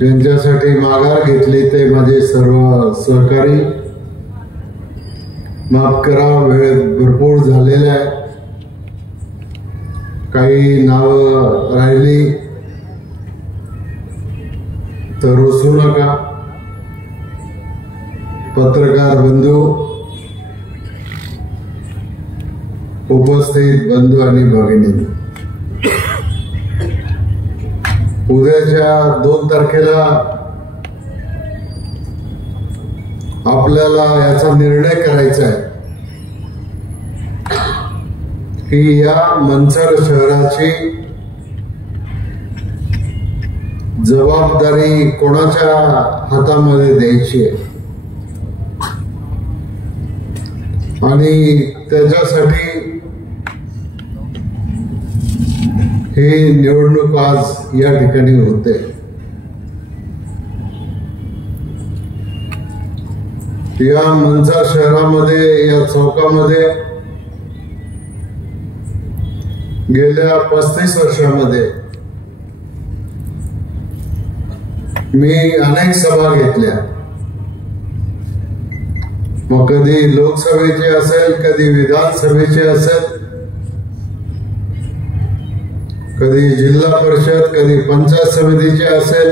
ज्यांच्यासाठी माघार घेतली ते माझे सर्व सहकारी. माफ करा, वेळ भरपूर झालेला आहे. काही नावं राहिली तर रुसू नका. पत्रकार बंधू, उपस्थित बंधू आणि भगिनी, उद्याच्या 2 तारखेला आपल्याला याचा निर्णय करायचा आहे की या मंचर शहराची जबाबदारी कोणाच्या हातामध्ये द्यायची आहे आणि त्याच्यासाठी ही निवडणूक आज या ठिकाणी होते. या मंचर शहरामध्ये, या चौकामध्ये गेल्या 35 वर्षामध्ये मी अनेक सभा घेतल्या. मग कधी लोकसभेचे असेल, कधी विधानसभेचे असेल, कधी जिल्हा परिषद, कधी पंचायत समितीचे असेल.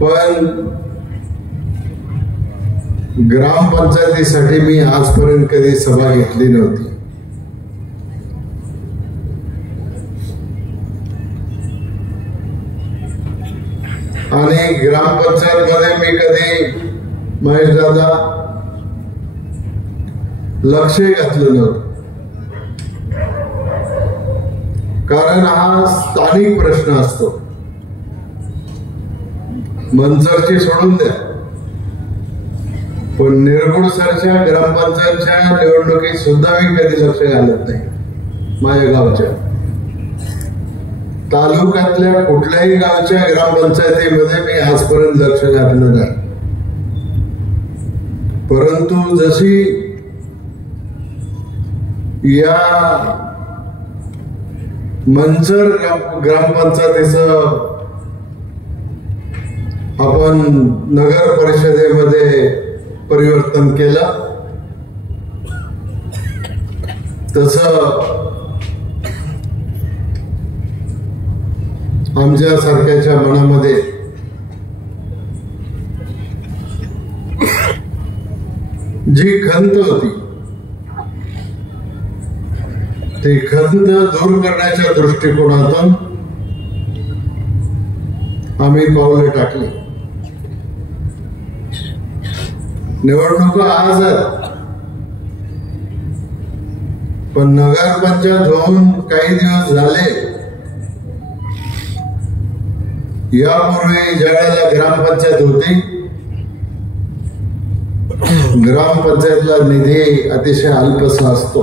पण ग्रामपंचायतीसाठी मी आजपर्यंत कधी सभा घेतली नव्हती. आणि ग्रामपंचायत मध्ये मी कधी महेश दादा लक्ष घातलं नव्हतं, कारण हा स्थानिक प्रश्न असतो. मंचरची सोडून द्या, पण निरगुडसरच्या ग्रामपंचायतच्या निवडणुकीत सुद्धा मी कधी लक्ष घालत नाही. माझ्या गावच्या, तालुक्यातल्या कुठल्याही गावच्या ग्रामपंचायतीमध्ये मी आजपर्यंत लक्ष घातलं नाही. परंतु जशी या मंचर ग्रामपंचायतीचं आपण नगर परिषदेमध्ये परिवर्तन केलं, तसं आमच्या सारख्याच्या मनामध्ये जी खंत होती ती खंत दूर करण्याच्या दृष्टिकोनातून आम्ही पावले टाकली. निवडणुका आज आहेत, पण नगरपंचायत होऊन काही दिवस झाले. यापूर्वी ज्या वेळेला ग्रामपंचायत होती, ग्रामपंचायतला निधी अतिशय अल्पसा असतो.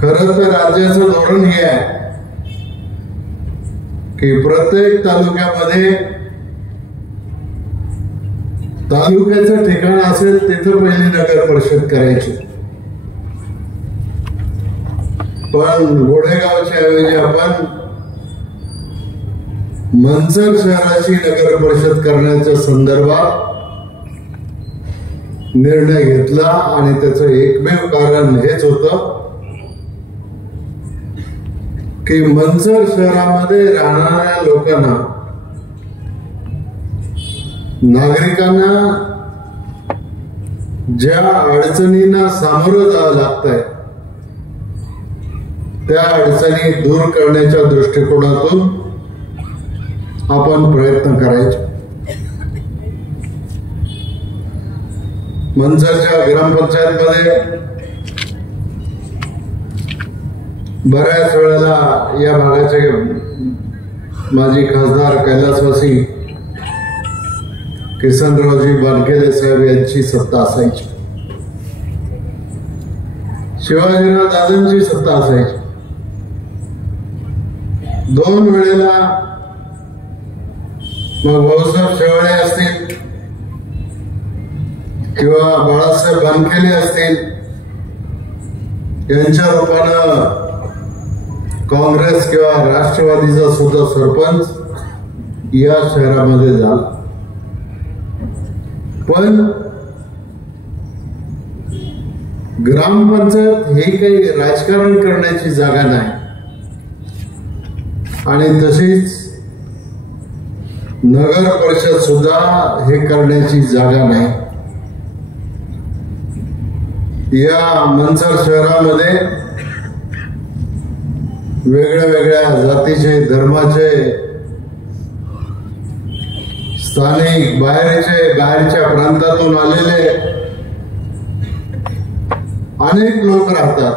खरं तर राज्याचं धोरण हे आहे की प्रत्येक तालुक्यामध्ये तालुक्याचं ठिकाण असेल तिथं पहिली नगर परिषद करायची. पण गोडेगावच्या ऐवजी आपण मंचर शहराची नगर परिषद करण्याच्या संदर्भात निर्णय घेतला आणि त्याचं एकमेव कारण हेच होतं की मंचर शहरामध्ये राहणाऱ्या लोकांना, नागरिकांना ज्या अडचणींना सामोरं जावं लागतंय त्या अडचणी दूर करण्याच्या दृष्टिकोनातून आपण प्रयत्न करायचे. मंचरच्या ग्रामपंचायतमध्ये बऱ्याच वेळेला या भागाचे माजी खासदार कैलासवासी किसनरावजी बानखेडे साहेब यांची सत्ता असायची, शिवाजीराव दादांची सत्ता असायची. 2 वेळेला मग भाऊसाहेब शेवाळे असतील किंवा बाळासाहेब बानखेडे असतील यांच्या रूपानं काँग्रेस किंवा राष्ट्रवादीचा सुद्धा सरपंच या शहरामध्ये झाला, पण ग्रामपंचायत हे काही राजकारण करण्याची जागा नाही आणि तशीच नगर परिषद सुद्धा हे करण्याची जागा नाही. या मनसर शहरामध्ये वेगळ्या वेगळ्या जातीचे, धर्माचे, स्थानिक, बाहेरच्या प्रांतातून आलेले अनेक लोक राहतात.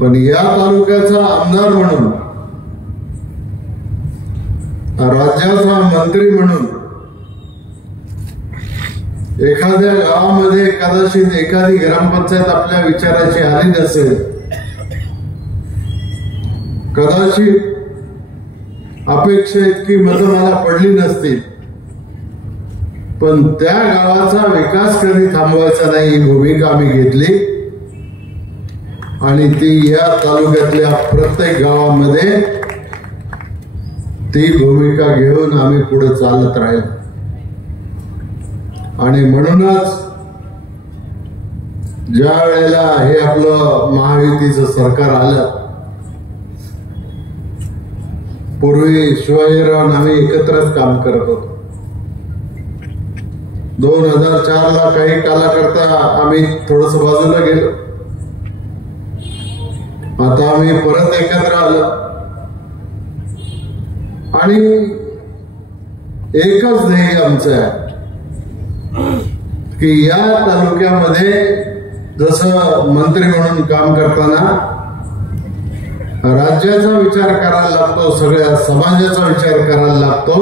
पण या तालुक्याचा आमदार म्हणून, राज्याचा मंत्री म्हणून एखाद्या गावामध्ये कदाचित एखादी ग्रामपंचायत आपल्या विचाराची आली नसेल, कदाचित अपेक्षा इतकी मतं मला पडली नसतील, पण त्या गावाचा विकास कधी थांबवायचा नाही ही भूमिका आम्ही घेतली आणि ती या तालुक्यातल्या प्रत्येक गावामध्ये ती भूमिका घेऊन आम्ही पुढे चालत राहील. आणि म्हणूनच ज्या वेळेला हे आपलं महायुतीचं सरकार आलं, पूर्वी शिवाजीराव आम्ही एकत्रच काम करत होतो. 2004 ला काही कालाकरता आम्ही थोडस बाजूला गेलो, आता आम्ही परत एकत्र आलो आणि एकच ध्येय आमचं आहे की या तालुक्यामध्ये जसं मंत्री म्हणून काम करताना राज्याचा विचार करायला लागतो, सगळ्या समाजाचा विचार करायला लागतो,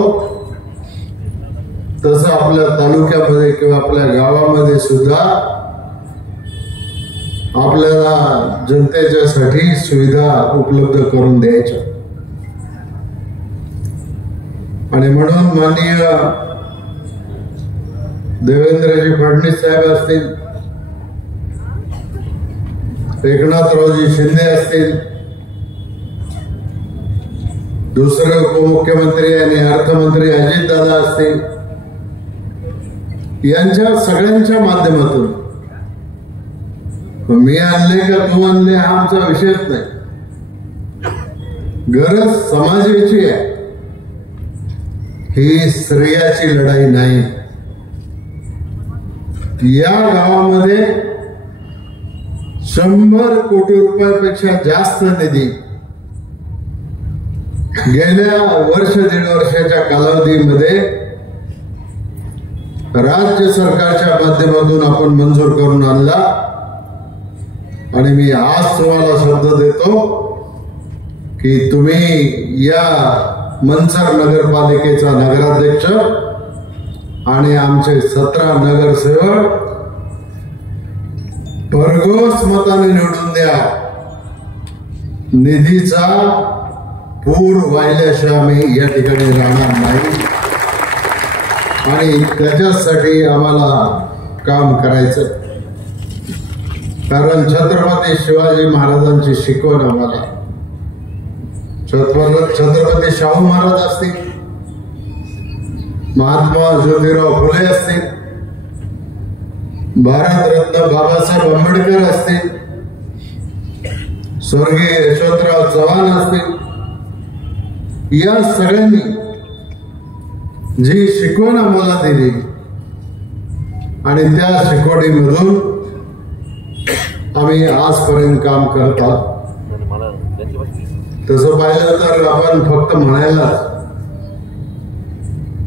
तसं आपल्या तालुक्यामध्ये किंवा आपल्या गावामध्ये सुद्धा आपल्याला जनतेच्यासाठी सुविधा उपलब्ध करून द्यायच्या. आणि म्हणून माननीय देवेंद्रजी फडणवीस साहेब असतील, एकनाथरावजी शिंदे असतील, दुसरे उपमुख्यमंत्री आणि अर्थमंत्री अजितदादा असतील, यांच्या सगळ्यांच्या माध्यमातून मी आणले का तू आणले हा आमचा विषयच नाही. गरज समाजाची आहे, ही श्रेयाची लढाई नाही. या गावामध्ये 100 कोटी रुपयापेक्षा जास्त निधी गेल्या वर्ष दीड वर्षाच्या कालावधीमध्ये राज्य सरकारच्या माध्यमातून आपण मंजूर करून आणला. आणि मी आज तुम्हाला शब्द देतो की तुम्ही या मनसर नगरपालिकेचा नगराध्यक्ष आणि आमचे 17 नगरसेवक भरघोस मताने निवडून द्या. निधीचा पूर वाहिल्याशिवाय आम्ही या ठिकाणी राहणार नाही आणि त्याच्यासाठी आम्हाला काम करायचं. कारण छत्रपती शिवाजी महाराजांची शिकवण आम्हाला, छत्रपती शाहू महाराज असतील, महात्मा ज्योतिराव फुले असतील, भारतरत्न बाबासाहेब आंबेडकर असतील, स्वर्गीय यशवंतराव चव्हाण असतील, या सगळ्यांनी जी शिकवण आम्हाला दिली आणि त्या शिकवणीमधून आम्ही आजपर्यंत काम करत आहोत. तसं पाहिलं तर आपण फक्त म्हणायलाच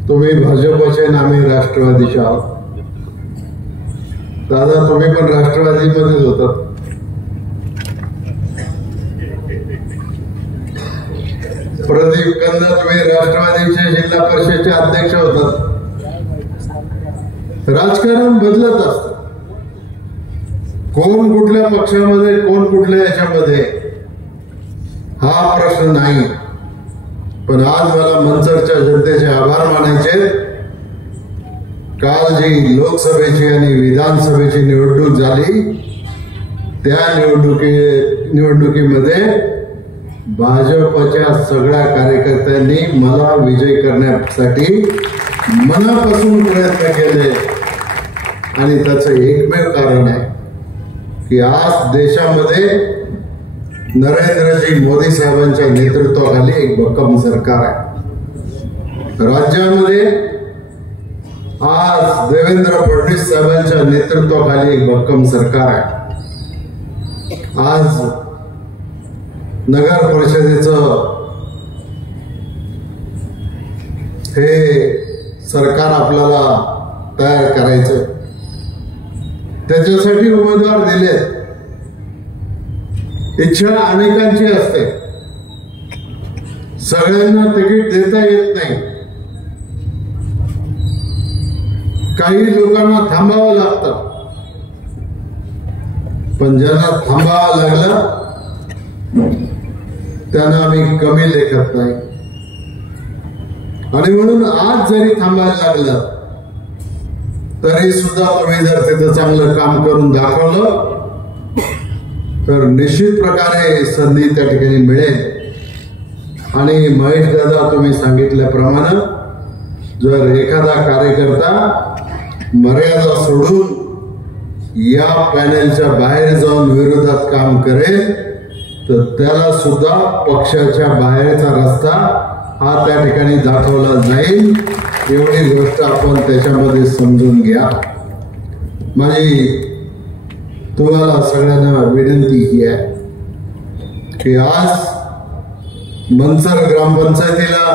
तुम्ही भाजपचे आणि आम्ही राष्ट्रवादीचे आहोत. दादा तुम्ही पण राष्ट्रवादीमध्येच होतात. प्रदीप कंद तुम्ही राष्ट्रवादीचे जिल्हा परिषदेचे अध्यक्ष होतात. राजकारण बदलत असतं, कोण कुठल्या पक्षामध्ये, कोण कुठल्या याच्यामध्ये, हा प्रश्न नाही. पण आज मला मनसरच्या जनतेचे आभार मानायचे. काल जी लोकसभेची आणि विधानसभेची निवडणूक झाली त्या निवडणुकीमध्ये भाजपच्या सगळ्या कार्यकर्त्यांनी मला विजय करण्यासाठी मनापासून प्रयत्न केले आणि त्याचं एकमेव कारण आहे की आज देशामध्ये नरेंद्रजी मोदी साहेबांच्या नेतृत्वाखाली एक भक्कम सरकार आहे. राज्यामध्ये आज देवेंद्र फडणवीस साहेबांच्या नेतृत्वाखाली एक भक्कम सरकार आहे. आज नगर परिषदेचं हे सरकार आपल्याला तयार करायचं, त्याच्यासाठी उमेदवार दिले. इच्छा अनेकांची असते, सगळ्यांना तिकीट देता येत नाही. काही लोकांना थांबावं लागतं, पण ज्यांना थांबावं लागलं त्यांना आम्ही कमी लेखत नाही. आणि म्हणून आज जरी थांबायला लागलं तरी सुद्धा तुम्ही जर तिथं चांगलं काम करून दाखवलं तर निश्चित प्रकारे संधी त्या ठिकाणी मिळेल. आणि महेश दादा तुम्ही सांगितल्याप्रमाणे जर एखादा कार्यकर्ता मर्यादा सोडून या पॅनेलच्या बाहेर जाऊन विरोधात काम करेल तर त्याला सुद्धा पक्षाच्या बाहेरचा रस्ता हा त्या ठिकाणी दाखवला जाईल. एवढी गोष्ट आपण त्याच्यामध्ये समजून घ्या. माझी तुम्हाला सगळ्यांना विनंती ही आहे की आज मनसर ग्रामपंचायतीला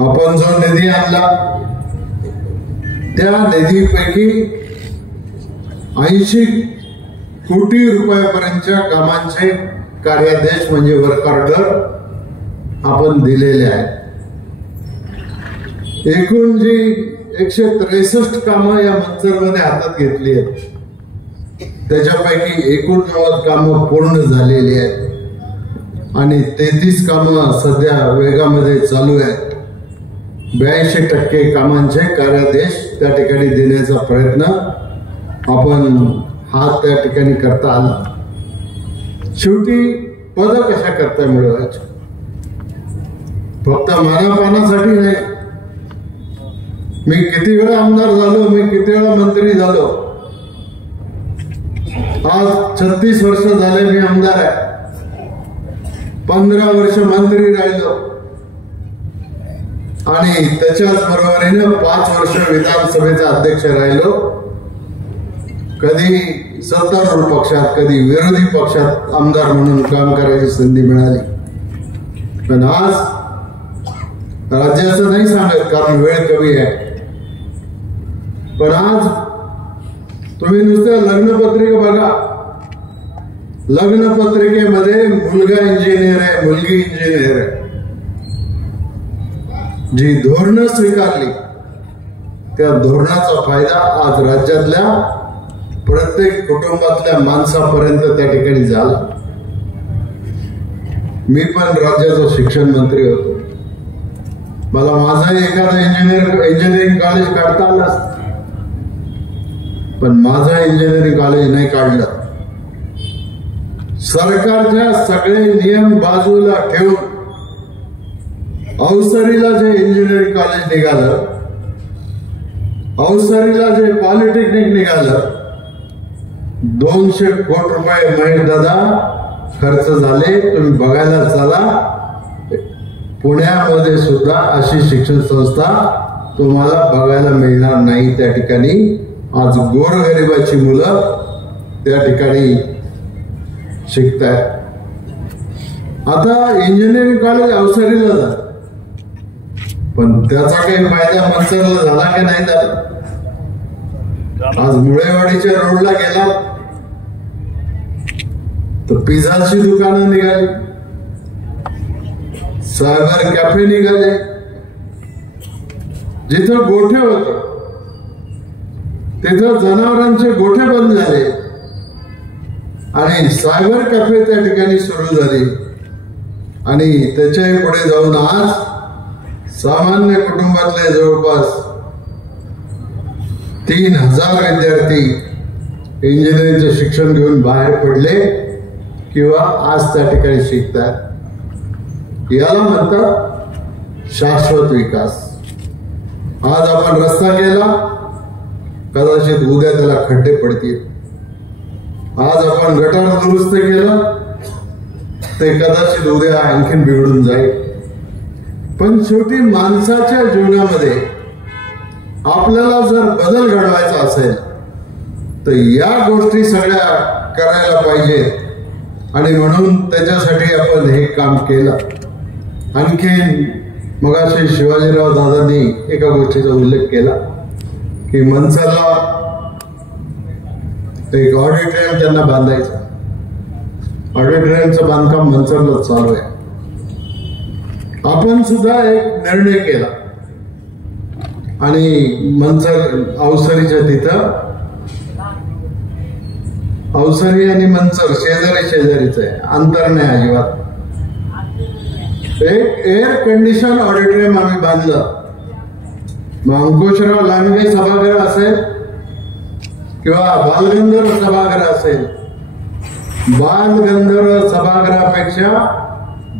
आपण जो निधी आणला त्या निधीपैकी 80 कोटी रुपयापर्यंतच्या कामांचे कार्यादेश म्हणजे वर्क ऑर्डर आपण दिलेले आहेत. एकूण जी 163 कामं या मनसरमध्ये हातात घेतली आहेत त्याच्यापैकी 89 कामं पूर्ण झालेली आहेत आणि 33 कामं सध्या वेगामध्ये चालू आहेत. 82% कामांचे कार्यादेश त्या ठिकाणी देण्याचा प्रयत्न आपण हा त्या ठिकाणी करता आला. शेवटी पद कशा करता मिळवायची, फक्त मानापानासाठी नाही. मी किती वेळा आमदार झालो, मी किती वेळा मंत्री झालो. आज 36 वर्ष झाले मी आमदार आहे, 15 वर्ष मंत्री राहिलो आणि त्याच्याच बरोबरीने 5 वर्ष विधानसभेचा अध्यक्ष राहिलो. कधी सत्तारूढ पक्षात, कधी विरोधी पक्षात आमदार म्हणून काम करायची संधी मिळाली. पण आज राज्याचं नाही सांगत कारण वेळ कमी आहे. पण आज तुम्ही नुसतं लग्नपत्रिका बघा, लग्नपत्रिकेमध्ये मुलगा इंजिनियर आहे, मुलगी इंजिनियर आहे. जी धोरणं स्वीकारली त्या धोरणाचा फायदा आज राज्यातल्या प्रत्येक कुटुंबातल्या माणसापर्यंत त्या ठिकाणी झाला. मी पण राज्याचा शिक्षण मंत्री होतो. मला माझं एखादं इंजिनिअरिंग कॉलेज काढता आलं, पण माझं इंजिनिअरिंग कॉलेज नाही काढलं. सरकारच्या सगळे नियम बाजूला ठेवून अवसरीला जे इंजिनिअरिंग कॉलेज निघालं, अवसरीला जे पॉलिटेक्निक निघालं, 200 कोटी रुपये महेश दादा खर्च झाले. तुम्ही बघायला चला. पुण्यामध्ये सुद्धा अशी शिक्षण संस्था तुम्हाला बघायला मिळणार नाही. त्या ठिकाणी आज गोरगरिबाची मुलं त्या ठिकाणी शिकतायत. आता इंजिनिअरिंग कॉलेज अवसरीला झालं, पण त्याचा काही फायदा मनसरला झाला की नाही झाला? आज मुळेवाडीच्या रोडला गेला तर पिझ्झाची दुकानं निघाली, सायबर कॅफे निघाले. जिथं गोठे होते तिथं जनावरांचे गोठे बंद झाले आणि सायबर कॅफे त्या ठिकाणी सुरू झाले. आणि त्याच्याही पुढे जाऊन आज सामान्य कुटुंबातले जवळपास 3000 विद्यार्थी इंजिनिअरिंगचं शिक्षण घेऊन बाहेर पडले किंवा आज त्या ठिकाणी शिकतात। याला म्हणतात शाश्वत विकास। आज आपण रस्ता केला, कदाचित उद्या त्याला खड्डे पडतील। आज आपण गटार दुरुस्त केलं, ते कदाचित उद्या आणखीन बिघडून जाईल। पण शेवटी माणसाच्या जीवनामध्ये आपल्याला जर बदल घडवायचा असेल तर या गोष्टी सगळ्या करायला पाहिजेत आणि म्हणून त्याच्यासाठी आपण हे काम केलं। आणखीन मगाशी शिवाजीराव दादांनी एका गोष्टीचा उल्लेख केला की मनसरला एक ऑडिटोरियम त्यांना बांधायचं। ऑडिटोरियमचं बांधकाम मनसरला चालू आहे। आपण सुद्धा एक निर्णय केला आणि मनसर अवसरीच्या तिथं, अवसरी आणि मनसर शेजारीच आहे, अंतर नाही अजिबात। एक एअर कंडिशन ऑडिटोरियम आम्ही बांधलं। मग अंकुशराव लांडगे सभागृह असेल किंवा बालगंधर्व सभागृह असेल, बालगंधर्व सभागृहापेक्षा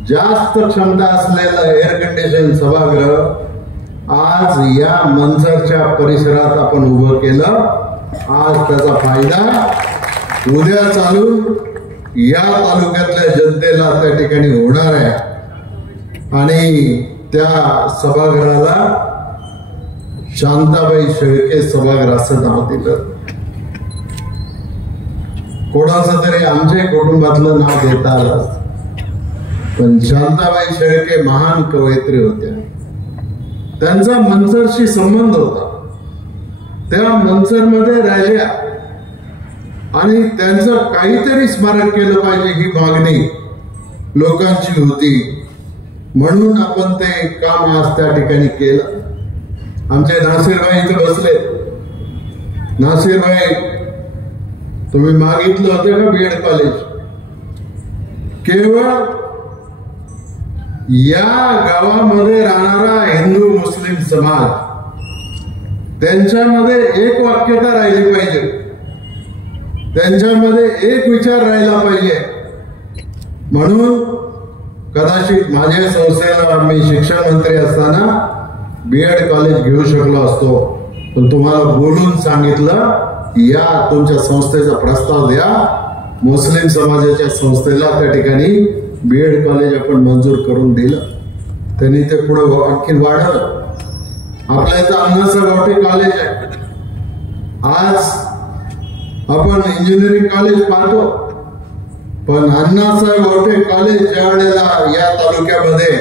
जास्त क्षमता असलेलं एअर कंडिशन सभागृह आज या मनसरच्या परिसरात आपण उभं केलं। आज त्याचा फायदा उद्या चालून या तालुक्यातल्या जनतेला त्या ठिकाणी होणार आहे आणि त्या सभागृहाला शांताबाई शेळके सभागृह असं नाव दिलं। कोणाचं तरी आमच्या कुटुंबातलं नाव देता आलं, पण शांताबाई शेळके महान कवयित्री होत्या। त्यांचा मनसरशी संबंध होता, त्या मनसरमध्ये राहिल्या आणि त्यांचं काहीतरी स्मारक केलं पाहिजे ही मागणी लोकांची होती। म्हणून आपण ते काम आज त्या ठिकाणी केलं। आमचे नासिरभाई इथे बसले। नासिरभाई, तुम्ही मागितलं होतं का बीएड कॉलेज? केवळ या गावामध्ये राहणारा हिंदू मुस्लिम समाज, त्यांच्यामध्ये एक वाक्यता राहिली पाहिजे, त्यांच्यामध्ये एक विचार राहिला पाहिजे। म्हणून कदाचित माझ्या संस्थेला मी शिक्षण मंत्री असताना बीएड कॉलेज घेऊ शकलो असतो, पण तुम्हाला बोलून सांगितलं या तुमच्या संस्थेचा प्रस्ताव द्या, मुस्लिम समाजाच्या संस्थेला त्या ठिकाणी बीएड कॉलेज आपण मंजूर करून दिलं। त्यांनी ते पुढे आणखी वाढवलं। आपल्या इथं अण्णासाहेब गावठे कॉलेज आहे। आज आपण इंजिनिअरिंग कॉलेज पाहतो, पण अण्णासाहेब गावठे कॉलेज ज्या वेळेला या तालुक्यामध्ये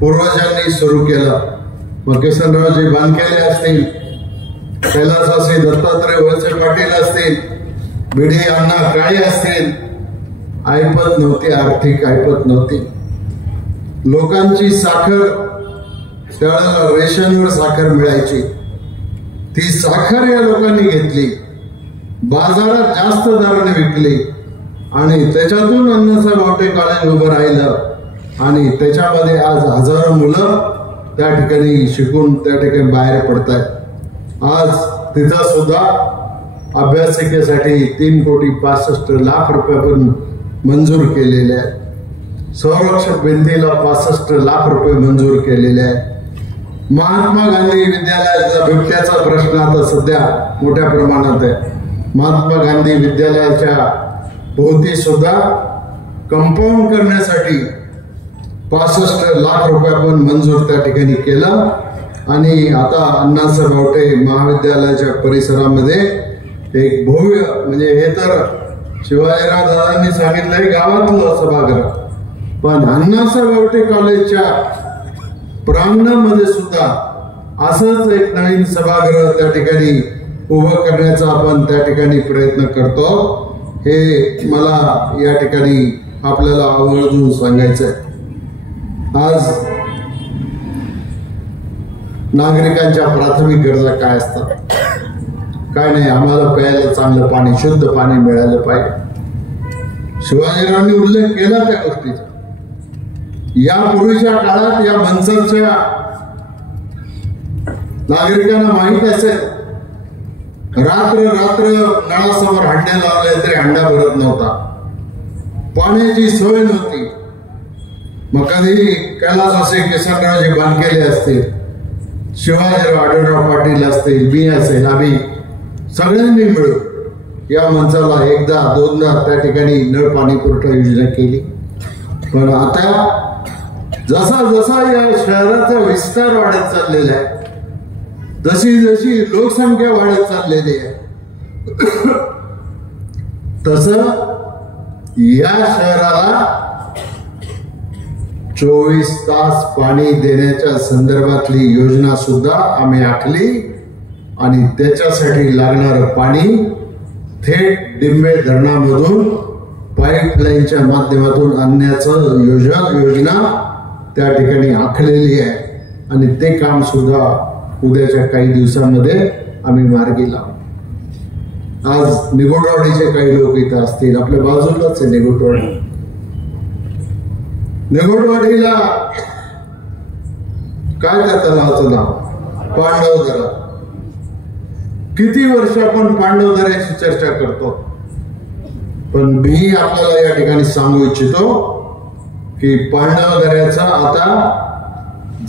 पूर्वजांनी सुरू केलं, मग किसनरावजी बानकेले असतील, कैलासवासी दत्तात्रय वळसे पाटील असतील, बिडी अण्णा काळे असतील, ऐपत नव्हती, आर्थिक ऐपत नव्हती। लोकांची साखर त्यावेळेला रेशनवर साखर मिळायची, ती साखर या लोकांनी घेतली, बाजारात जास्त दराने विकली आणि त्याच्यातून अण्णासाहेब गावठे कॉलेज उभं राहिलं आणि त्याच्यामध्ये आज हजारो मुलं त्या ठिकाणी शिकून त्या ठिकाणी बाहेर पडतायत। आज तिथं सुद्धा अभ्यासिकेसाठी 3,65,00,000 रुपये पण मंजूर केलेले आहेत। संरक्षक भिंतीला 65,00,000 रुपये मंजूर केलेले आहेत। महात्मा गांधी विद्यालयाचा बिबट्याचा प्रश्न आता सध्या मोठ्या प्रमाणात आहे। महात्मा गांधी विद्यालयाच्या भोवती सुद्धा कंपाऊंड करण्यासाठी 65,00,000 रुपये आपण मंजूर त्या ठिकाणी केलं आणि आता अण्णासाहेब गावठे महाविद्यालयाच्या परिसरामध्ये एक भव्य, म्हणजे हे तर शिवाजीराव दादांनी सांगितलंय गावातलं सभागृह, पण अण्णासाहेब गावठे कॉलेजच्या प्रांगणामध्ये सुद्धा असंच एक नवीन सभागृह त्या ठिकाणी उभं करण्याचा आपण त्या ठिकाणी प्रयत्न करतो। हे मला या ठिकाणी आपल्याला आवर्जून सांगायचं आहे। आज नागरिकांच्या प्राथमिक गरजा काय असतात? काय नाही, आम्हाला प्यायला चांगलं पाणी, शुद्ध पाणी मिळालं पाहिजे। शिवाजीरावांनी उल्लेख केला त्या गोष्टीचा। यापूर्वीच्या काळात या मनसरच्या नागरिकांना माहित असेल रात्र रात्र नळासमोर हंडे लावले तरी हंडा भरत नव्हता. पाण्याची सोय नव्हती. मग कधी कैलासवासी किसनरावजी बानकेले असतील, शिवाजीराव आढळराव पाटील असतील, मी असेल, आम्ही सगळ्यांनी मिळून या मंचाला एकदा दोनदा त्या ठिकाणी नळ पाणी पुरवठा योजना केली. पण आता जसा जसा या शहराचा विस्तार वाढत चाललेला आहे, जशी जशी लोकसंख्या वाढत चाललेली आहे, तसं या शहराला 24 तास पाणी देण्याच्या संदर्भातली योजना सुद्धा आम्ही आखली आणि त्याच्यासाठी लागणारं पाणी थेट डिंबे धरणामधून पाईपलाईनच्या माध्यमातून आणण्याचं योजना त्या ठिकाणी आखलेली आहे आणि ते काम सुद्धा उद्याच्या काही दिवसांमध्ये आम्ही मार्गी लावू. आज निगोटवाडीचे काही लोक इथं असतील, आपल्या बाजूलाच आहे निगोटवाडी. निगोटवाडीला काय त्या तलावाचं नाव? पांडवदरा. किती वर्ष आपण पांडवदऱ्याची चर्चा करतो, पण मी आपल्याला या ठिकाणी सांगू इच्छितो की पांडवदऱ्याचा आता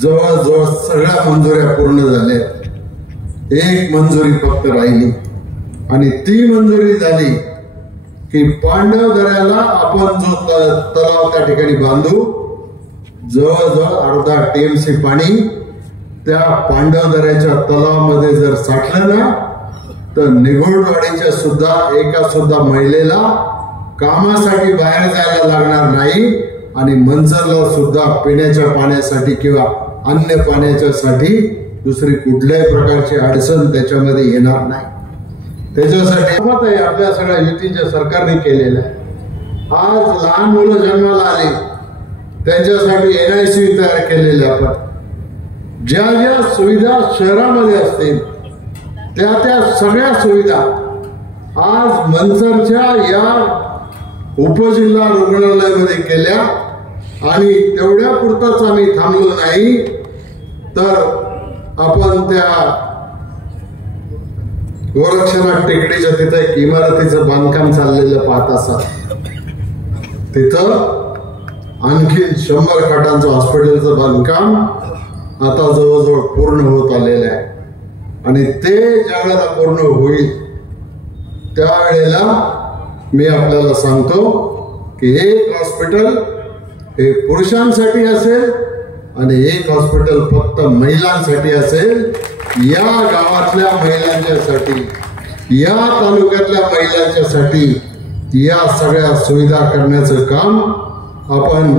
जवळजवळ सगळ्या मंजुऱ्या पूर्ण झाल्या. एक मंजुरी फक्त राहिली आणि ती मंजुरी झाली की पांडवदऱ्याला आपण जो तलाव त्या ठिकाणी बांधू, जवळजवळ अर्धा TMC पाणी त्या पांडवदऱ्याच्या तलावामध्ये जर साठलं ना, तर निगोटवाडीच्या सुद्धा एका सुद्धा महिलेला कामासाठी बाहेर जायला लागणार नाही आणि मंचरला सुद्धा पिण्याच्या पाण्यासाठी किंवा अन्य पाण्याच्यासाठी दुसरी कुठल्याही प्रकारची अडचण त्याच्यामध्ये येणार नाही. त्याच्यासाठी आपल्या सगळ्या युतीच्या सरकारने केलेलं आहे. आज लहान मुलं जन्माला आली त्यांच्यासाठी NIC तयार केलेले आपण. ज्या ज्या सुविधा शहरामध्ये असतील त्या त्या सगळ्या सुविधा आज मंचरच्या या उपजिल्हा रुग्णालयामध्ये केल्या आणि तेवढ्या पुरताच आम्ही थांबलो नाही, तर आपण त्या गोरक्षनाथ टेकडीच्या तिथे एक इमारतीचं बांधकाम चाललेलं पाहत असाल. तिथं आणखीन 100 खाटांचं हॉस्पिटलचं बांधकाम आता जवळजवळ पूर्ण होत आलेलं आहे आणि ते ज्यावेळेला पूर्ण होईल त्यावेळेला मी आपल्याला सांगतो की एक हॉस्पिटल हे पुरुषांसाठी असेल आणि एक हॉस्पिटल फक्त महिलांसाठी असेल. या गावातल्या महिलांच्यासाठी, या तालुक्यातल्या महिलांच्यासाठी या सगळ्या सुविधा करण्याचं काम आपण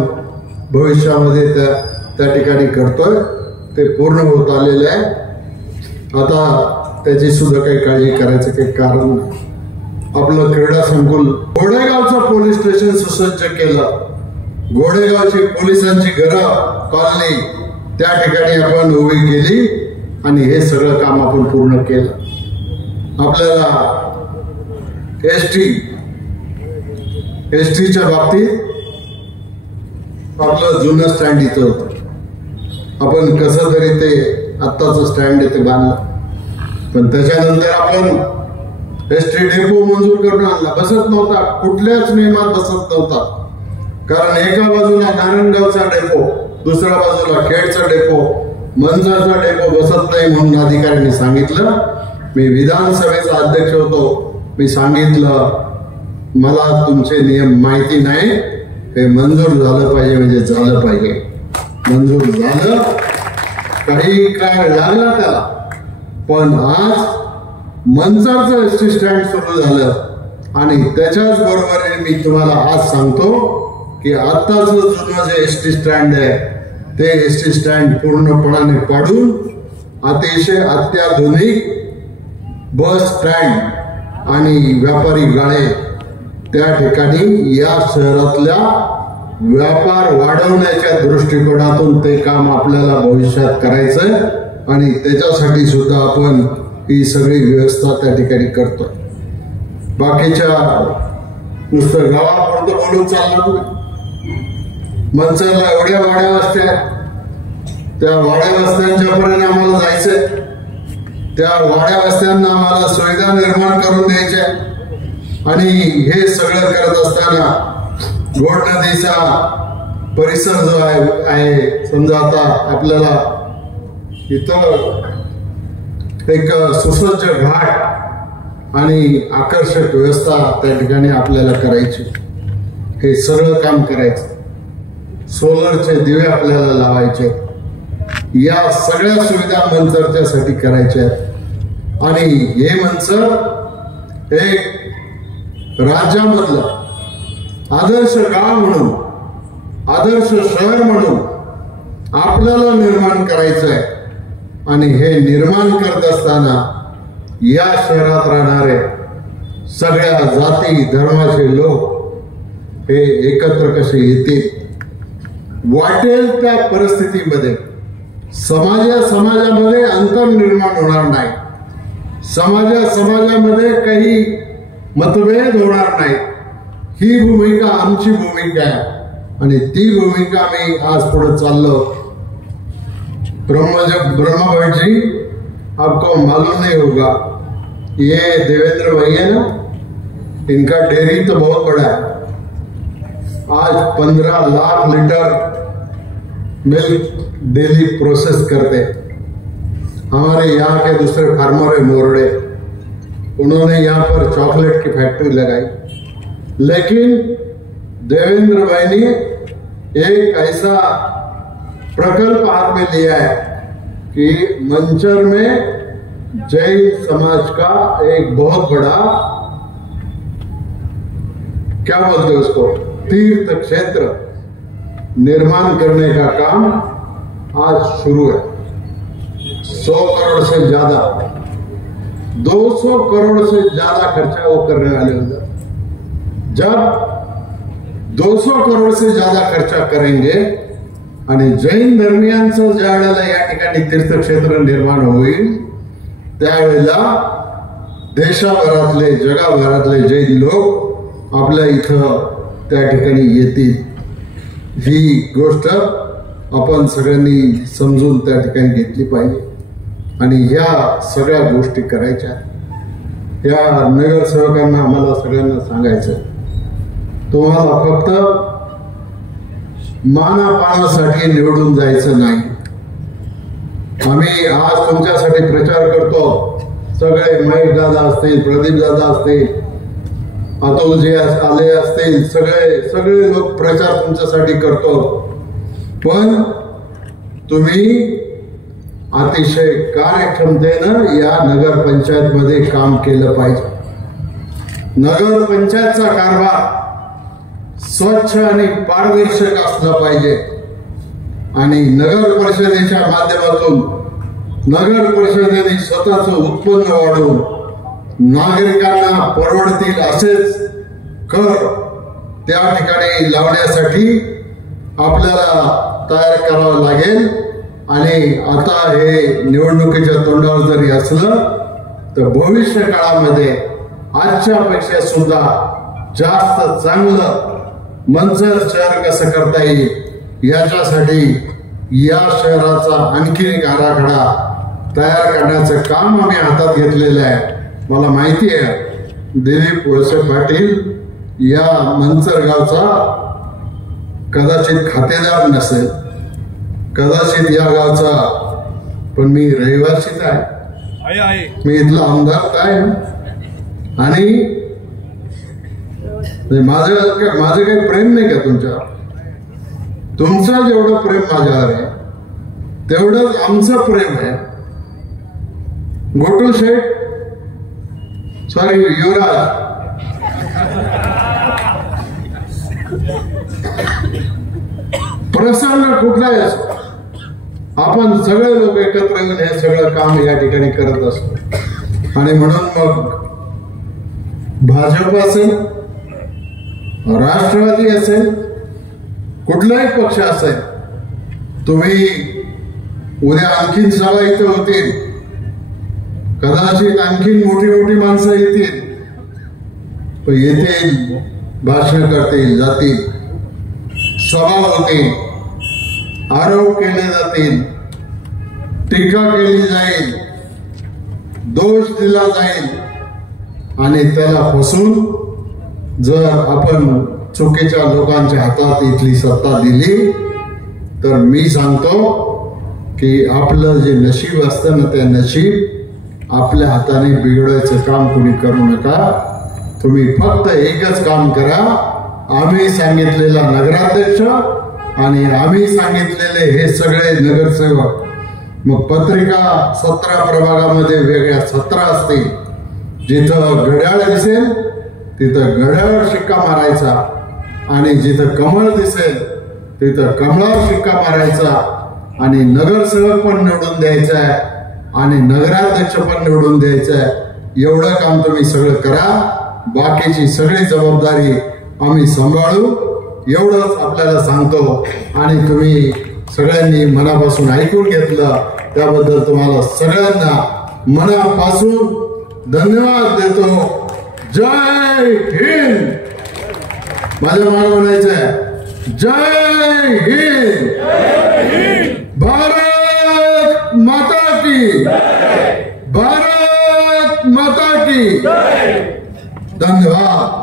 भविष्यामध्ये त्या ठिकाणी करतोय. ते पूर्ण होत आलेलं आहे. आता त्याची सुद्धा काही काळजी करायचं काही कारण नाही. आपलं क्रीडा संकुल गोडेगावचं पोलीस स्टेशन सुसज्ज केलं. गोडेगावची पोलिसांची घरं कॉलनी त्या ठिकाणी आपण उभी केली आणि हे सगळं काम आपण पूर्ण केलं. आपल्याला एसटीच्या बाबतीत आपलं जुनं स्टँड इथं होतं. आपण कसं तरी ते आत्ताचं स्टँड इथे बांधलं, पण त्याच्यानंतर आपण एसटी डेपो मंजूर करून आणला. बसत नव्हता, कुठल्याच नियमात बसत नव्हता. कारण एका बाजूला नारायणगावचा डेपो, दुसऱ्या बाजूला खेडचा डेपो, मंचरचा डेपो बसत नाही म्हणून अधिकाऱ्यांनी सांगितलं. मी विधानसभेचा अध्यक्ष होतो, मी सांगितलं मला तुमचे नियम माहिती नाही, हे मंजूर झालं पाहिजे म्हणजे झालं पाहिजे. मंजूर झालं, काही काळ लागला त्याला, पण आज मंचरचं एसटी स्टँड सुरू झालं आणि त्याच्याच बरोबरीने मी तुम्हाला आज सांगतो की आताच जुनं जे एसटी स्टँड आहे ते एसटी स्टँड पूर्णपणाने पाडून अतिशय अत्याधुनिक बस स्टँड आणि व्यापारी गाळे त्या ठिकाणी या शहरातल्या व्यापार वाढवण्याच्या दृष्टिकोनातून ते काम आपल्याला भविष्यात करायचंय आणि त्याच्यासाठी सुद्धा आपण ही सगळी व्यवस्था त्या ठिकाणी करतोय. बाकीच्या नुसतं गावापुरतं बोलून चालणार नाही. मंचरला एवढ्या वाड्या वस्त्या, त्या वाड्या वस्त्यांच्या पर्यंत आम्हाला जायचंय. त्या वाड्या वस्त्यांना आम्हाला सुविधा निर्माण करून द्यायच्या आणि हे सगळं करत असताना घोड नदीचा परिसर जो आहे समजा आता आपल्याला इथं एक सुसज्ज घाट आणि आकर्षक व्यवस्था त्या ठिकाणी आपल्याला करायची, हे सगळं काम करायचं, सोलरचे दिवे आपल्याला लावायचे, या सगळ्या सुविधा मंचरच्यासाठी करायच्या आहेत. आणि हे मंचर एक राज्यामधलं आदर्श गाव म्हणून, आदर्श शहर म्हणून आपल्याला निर्माण करायचं आहे. आणि हे निर्माण करत असताना या शहरात राहणारे सगळ्या जाती धर्माचे लोक हे एकत्र कसे येतील, वाटेल त्या परिस्थितीमध्ये समाजामध्ये अंतर निर्माण होणार नाही, समाजामध्ये काही मतभेद होणार नाही. ही भूमिका आमची भूमिका आहे आणि ती भूमिका मी आज पुढे चाललो. ब्रह्मा भट्ट जी, आपको मालूम नहीं होगा, ये देवेंद्र भाई है ना, इनका डेयरी तो बहुत बड़ा है. आज 15 lakh litre milk daily process करते. हमारे यहाँ के दूसरे फार्मर है मोरडे, उन्होंने यहाँ पर चॉकलेट की फैक्ट्री लगाई, लेकिन देवेंद्र भाई ने एक ऐसा प्रकल्प हाथ में लिया है कि मंचर में जैन समाज का एक बहुत बड़ा, क्या बोलते हैं उसको, तीर्थ क्षेत्र निर्माण करने का काम आज शुरू है. 100 करोड़ से ज्यादा, 200 करोड़ से ज्यादा खर्चा वो करने वाले होंगे. जब 200 करोड़ से ज्यादा खर्चा करेंगे आणि जैन धर्मियांचं ज्या वेळेला या ठिकाणी तीर्थक्षेत्र निर्माण होईल त्यावेळेला देशाभरातले जगाभरातले जैन लोक आपल्या इथं त्या ठिकाणी येतील. ही गोष्ट आपण सगळ्यांनी समजून त्या ठिकाणी घेतली पाहिजे आणि ह्या सगळ्या गोष्टी करायच्या. या नगरसेवकांना आम्हाला सगळ्यांना सांगायचं, तुम्हाला फक्त मानापानासाठी निवडून जायचं नाही. आम्ही आज तुमच्यासाठी प्रचार करतो, सगळे महेश दादा असतील, प्रदीप दादा असतील, अतुल जे आले असतील, सगळे लोक प्रचार तुमच्यासाठी करतो. पण तुम्ही अतिशय कार्यक्षमतेनं या नगरपंचायत मध्ये काम केलं पाहिजे. नगरपंचायतचा कारभार स्वच्छ आणि पारदर्शक असला पाहिजे आणि नगर परिषदेच्या माध्यमातून नगर परिषदेने स्वतःचं उत्पन्न वाढवून नागरिकांना परवडतील असेच कर त्या ठिकाणी लावण्यासाठी आपल्याला तयार करावं लागेल. आणि आता हे निवडणुकीच्या तोंडावर जरी असलं तर भविष्य काळामध्ये आजच्या पेक्षा सुद्धा जास्त चांगलं मंचर शहर कसं करता येईल याच्यासाठी या शहराचा आणखी एक आराखडा तयार करण्याचं काम आम्ही हातात घेतलेलं आहे. मला माहिती आहे दिलीप वळसे पाटील या मंचर गावचा कदाचित खातेदार नसेल, कदाचित या गावचा, पण मी रहिवासीच आहे, मी इथला आमदार काय आणि माझं काही प्रेम नाही का तुमच्यावर. तुमचं जेवढं प्रेम माझ्यावर आहे तेवढंच आमचं प्रेम आहे. गोटू शेठ, सॉरी युवराज, प्रसंग कुठलाही असो आपण सगळे लोक एकत्र येऊन हे सगळं काम या ठिकाणी करत असतो. आणि म्हणून मग भाजप असेल, राष्ट्रवादी असेल, कुठलाही पक्ष असेल, तुम्ही उद्या आणखीन सभा इथं होतील, कदाचित आणखीन मोठी मोठी माणसं येतील, येतील, भाषण करतील, जातील, सभा होतील, आरोप केले जातील, टीका केली जाईल, दोष दिला जाईल आणि त्याला फसून जर आपण चुकीच्या लोकांच्या हातात इथली सत्ता दिली तर मी सांगतो की आपलं जे नशीब असतं ना ते नशीब आपल्या हाताने बिघडवायचं काम कोणी करू नका. तुम्ही फक्त एकच काम करा, आम्ही सांगितलेला नगराध्यक्ष आणि आम्ही सांगितलेले हे सगळे नगरसेवक. मग पत्रिका 17 प्रभागामध्ये वेगळ्या 17 असतील. जिथं घड्याळ दिसेल तिथं घड्याळ शिक्का मारायचा आणि जिथं कमळ दिसेल तिथं कमळावर शिक्का मारायचा आणि नगरसेवक पण निवडून द्यायचा आहे आणि नगराध्यक्ष पण निवडून द्यायचा आहे. एवढं काम तुम्ही सगळं करा. बाकीची सगळी जबाबदारी आम्ही सांभाळू एवढंच आपल्याला सांगतो. आणि तुम्ही सगळ्यांनी मनापासून ऐकून घेतलं त्याबद्दल तुम्हाला सगळ्यांना मनापासून धन्यवाद देतो. जय हिंद. माझ्या मागे म्हणायचं आहे जय हिंद. भारत माता की, भारत माता की. धन्यवाद.